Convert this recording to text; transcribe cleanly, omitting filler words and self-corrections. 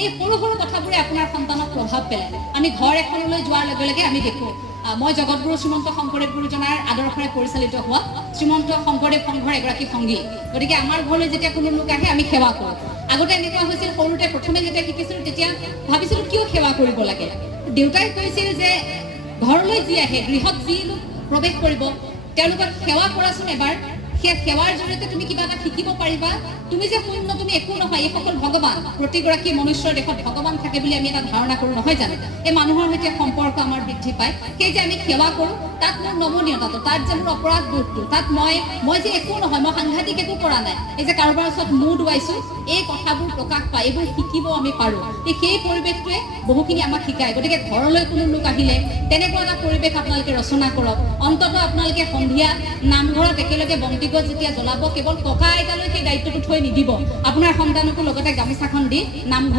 এই সৰু সৰু কথাবোৰে আপোনাৰ সন্তানক প্ৰভাৱ পেলায়। আমি ঘৰ এখনলৈ যোৱাৰ লগে লগে আমি দেখো মই জগতগুৰু শ্ৰীমন্ত শংকৰদেৱ গুৰুজনাৰ আদৰ্শৰে পৰিচালিত হোৱা শ্ৰীমন্ত শংকৰদেৱ সংঘৰ এগৰাকী সংগী। গতিকে আমাৰ ঘৰলৈ যেতিয়া কোনো লোক আহে আমি সেৱা কৰোঁ। আগতে এনেকুৱা হৈছিল, সৰুতে প্ৰথমে যেতিয়া শিকিছিলোঁ তেতিয়া ভাবিছিলোঁ কিয় সেৱা কৰিব লাগে। দেউতাই কৈছিল যে ঘৰলৈ যি আহে, গৃহত যি লোক প্ৰৱেশ কৰিব তেওঁলোকক সেৱা কৰাচোন এবাৰ। সেই সেৱাৰ জৰিয়তে তুমি কিবা এটা শিকিব পাৰিবা। তুমি যে শূন্য, তুমি একো নহয়, এই সকল ভগৱান। প্ৰতিগৰাকী মনুষ্যৰ দেশত ভগৱান থাকে বুলি আমি এটা ধাৰণা কৰোঁ, নহয় জানো? এই মানুহৰ সৈতে সম্পৰ্ক আমাৰ বৃদ্ধি পায়। সেই যে আমি সেৱা কৰোঁ, তাত মোৰ নমনীয়তাটো, তাত যে মোৰ অপৰাধ বোধটো, তাত মই যে একো নহয়, মই সাংঘাতিক একো কৰা নাই, এই যে কাৰোবাৰ ওচৰত মূৰ দুৱাইছোঁ, এই কথাবোৰ প্ৰকাশ পায়, এইবোৰ শিকিব আমি পাৰোঁ। সেই পৰিৱেশটোৱে বহুখিনি আমাক শিকায়। গতিকে ঘৰলৈ কোনো লোক আহিলে তেনেকুৱা এটা পৰিৱেশ আপোনালোকে ৰচনা কৰক। অন্ততঃ আপোনালোকে সন্ধিয়া নামঘৰত একেলগে বন্তি গছ যেতিয়া জ্বলাব, কেৱল ককা আইতালৈ সেই দায়িত্বটো থৈ নিদিব, আপোনাৰ সন্তানকো লগতে গামোচাখন দি নামঘৰ